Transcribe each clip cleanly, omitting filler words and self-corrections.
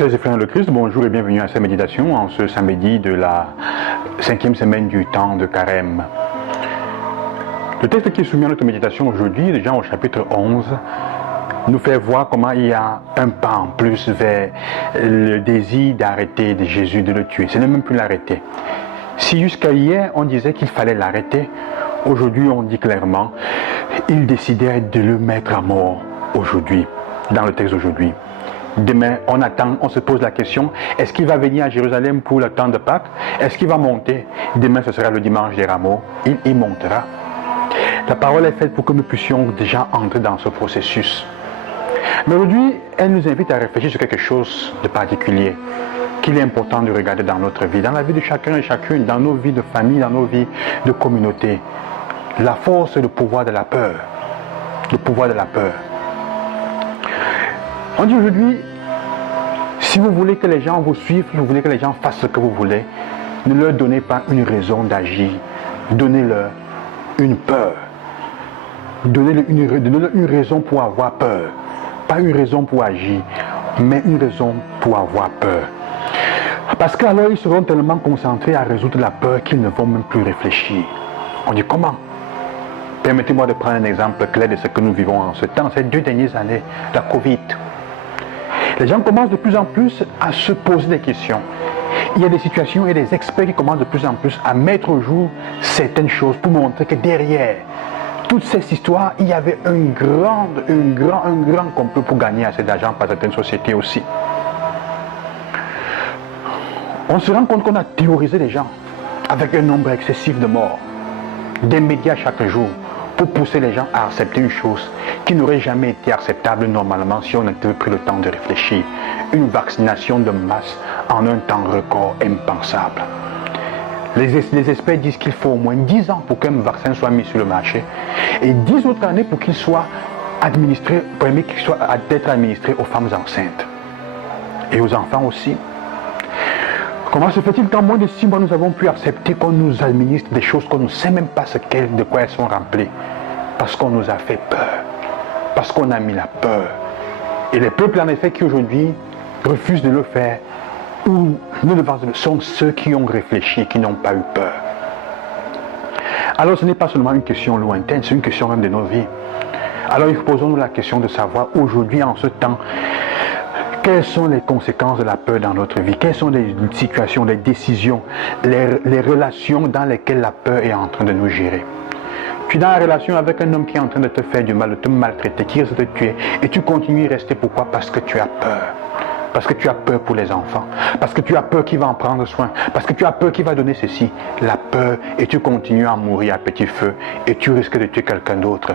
Chers et frères de Christ, bonjour et bienvenue à cette méditation en ce samedi de la 5e semaine du temps de Carême. Le texte qui est soumis à notre méditation aujourd'hui, déjà au chapitre 11, nous fait voir comment il y a un pas en plus vers le désir d'arrêter de Jésus, de le tuer. Ce n'est même plus l'arrêter. Si jusqu'à hier on disait qu'il fallait l'arrêter, aujourd'hui on dit clairement, il décidait de le mettre à mort aujourd'hui, dans le texte d'aujourd'hui. Demain, on attend, on se pose la question, est-ce qu'il va venir à Jérusalem pour le temps de Pâques? Est-ce qu'il va monter? Demain, ce sera le dimanche des rameaux, il y montera. La parole est faite pour que nous puissions déjà entrer dans ce processus. Mais aujourd'hui, elle nous invite à réfléchir sur quelque chose de particulier, qu'il est important de regarder dans notre vie, dans la vie de chacun et chacune, dans nos vies de famille, dans nos vies de communauté. La force et le pouvoir de la peur. Le pouvoir de la peur. On dit aujourd'hui, si vous voulez que les gens vous suivent, si vous voulez que les gens fassent ce que vous voulez, ne leur donnez pas une raison d'agir. Donnez-leur une peur. Donnez-leur une raison pour avoir peur. Pas une raison pour agir, mais une raison pour avoir peur. Parce qu'alors ils seront tellement concentrés à résoudre la peur qu'ils ne vont même plus réfléchir. On dit comment? Permettez-moi de prendre un exemple clair de ce que nous vivons en ce temps, ces 2 dernières années, la Covid. Les gens commencent de plus en plus à se poser des questions. Il y a des situations et des experts qui commencent de plus en plus à mettre au jour certaines choses pour montrer que derrière toute cette histoire, il y avait un grand complot pour gagner assez d'argent par certaines sociétés aussi. On se rend compte qu'on a terrorisé les gens avec un nombre excessif de morts, des médias chaque jour, pour pousser les gens à accepter une chose qui n'aurait jamais été acceptable normalement si on avait pris le temps de réfléchir. Une vaccination de masse en un temps record impensable. Les experts disent qu'il faut au moins 10 ans pour qu'un vaccin soit mis sur le marché et 10 autres années pour qu'il soit administré, d'être administré aux femmes enceintes et aux enfants aussi. Comment se fait-il qu'en moins de 6 mois, nous avons pu accepter qu'on nous administre des choses qu'on ne sait même pas de quoi elles sont remplies? Parce qu'on nous a fait peur. Parce qu'on a mis la peur. Et les peuples, en effet, qui aujourd'hui refusent de le faire, ou ne le fassent, sont ceux qui ont réfléchi, qui n'ont pas eu peur. Alors ce n'est pas seulement une question lointaine, c'est une question même de nos vies. Alors posons-nous la question de savoir aujourd'hui, en ce temps, quelles sont les conséquences de la peur dans notre vie? Quelles sont les situations, les décisions, les relations dans lesquelles la peur est en train de nous gérer? Tu es dans la relation avec un homme qui est en train de te faire du mal, de te maltraiter, qui risque de te tuer, et tu continues à rester. Pourquoi? Parce que tu as peur. Parce que tu as peur pour les enfants. Parce que tu as peur qu'il va en prendre soin. Parce que tu as peur qu'il va donner ceci. La peur, et tu continues à mourir à petit feu, et tu risques de tuer quelqu'un d'autre.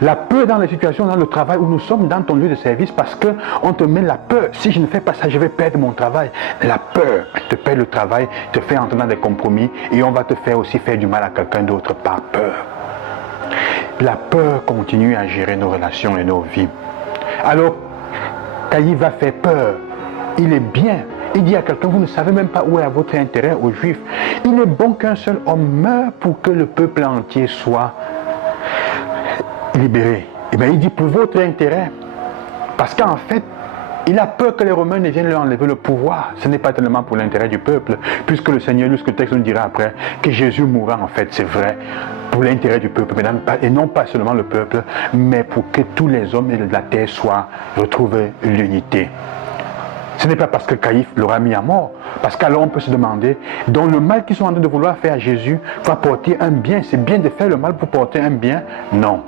La peur dans les situations, dans le travail où nous sommes, dans ton lieu de service, parce qu'on te met la peur. Si je ne fais pas ça, je vais perdre mon travail. La peur te perd le travail, te fait entrer dans des compromis et on va te faire aussi faire du mal à quelqu'un d'autre par peur. La peur continue à gérer nos relations et nos vies. Alors, Caïn va faire peur. Il est bien. Il dit à quelqu'un, vous ne savez même pas où est votre intérêt aux Juifs. Il est bon qu'un seul homme meure pour que le peuple entier soit libéré. Et bien il dit pour votre intérêt. Parce qu'en fait, il a peur que les Romains ne viennent lui enlever le pouvoir. Ce n'est pas tellement pour l'intérêt du peuple, puisque le Seigneur, lorsque le texte nous dira après, que Jésus mourra en fait, c'est vrai, pour l'intérêt du peuple, et non pas seulement le peuple, mais pour que tous les hommes de la terre soient retrouvés l'unité. Ce n'est pas parce que Caïphe l'aura mis à mort, parce qu'alors on peut se demander, dans le mal qu'ils sont en train de vouloir faire à Jésus, va porter un bien. C'est bien de faire le mal pour porter un bien? Non.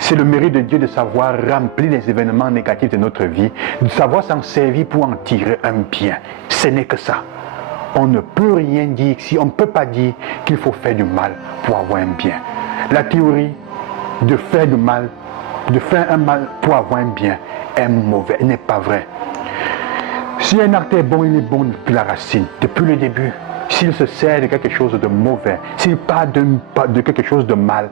C'est le mérite de Dieu de savoir remplir les événements négatifs de notre vie, de savoir s'en servir pour en tirer un bien. Ce n'est que ça. On ne peut rien dire ici, on ne peut pas dire qu'il faut faire du mal pour avoir un bien. La théorie de faire du mal, de faire un mal pour avoir un bien est mauvaise, n'est pas vrai. Si un acte est bon, il est bon depuis la racine, depuis le début. S'il se sert de quelque chose de mauvais, s'il part de quelque chose de mal,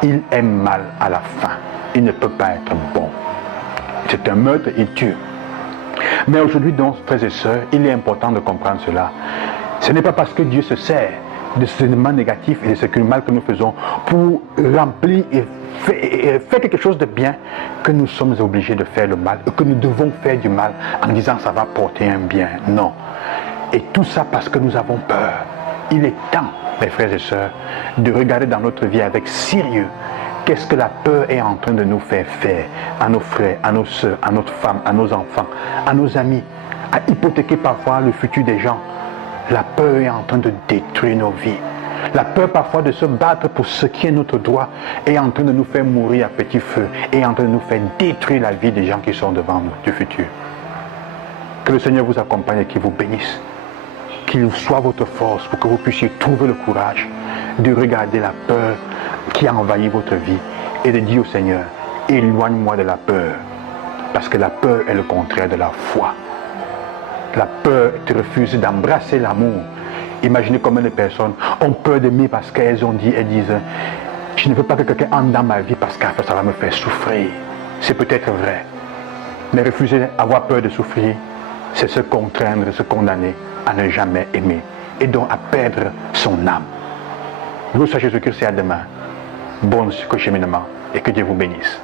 il est mal à la fin. Il ne peut pas être bon. C'est un meurtre, il tue. Mais aujourd'hui, donc, frères et sœurs, il est important de comprendre cela. Ce n'est pas parce que Dieu se sert de ces éléments négatifs et de ce mal que nous faisons pour remplir et faire quelque chose de bien, que nous sommes obligés de faire le mal, que nous devons faire du mal en disant ça va porter un bien. Non. Et tout ça parce que nous avons peur. Il est temps, mes frères et sœurs, de regarder dans notre vie avec sérieux qu'est-ce que la peur est en train de nous faire à nos frères, à nos sœurs, à notre femme, à nos enfants, à nos amis, à hypothéquer parfois le futur des gens. La peur est en train de détruire nos vies. La peur parfois de se battre pour ce qui est notre droit est en train de nous faire mourir à petit feu, est en train de nous faire détruire la vie des gens qui sont devant nous, du futur. Que le Seigneur vous accompagne et qu'il vous bénisse. Qu'il soit votre force pour que vous puissiez trouver le courage de regarder la peur qui a envahi votre vie et de dire au Seigneur, éloigne-moi de la peur, parce que la peur est le contraire de la foi. La peur te refuse d'embrasser l'amour. Imaginez combien de personnes ont peur d'aimer parce qu'elles disent, je ne veux pas que quelqu'un entre dans ma vie parce qu'après ça va me faire souffrir. C'est peut-être vrai. Mais refuser d'avoir peur de souffrir, c'est se contraindre, se condamner à ne jamais aimer et donc à perdre son âme. Gloire à Jésus-Christ et à demain. Bon cheminement et que Dieu vous bénisse.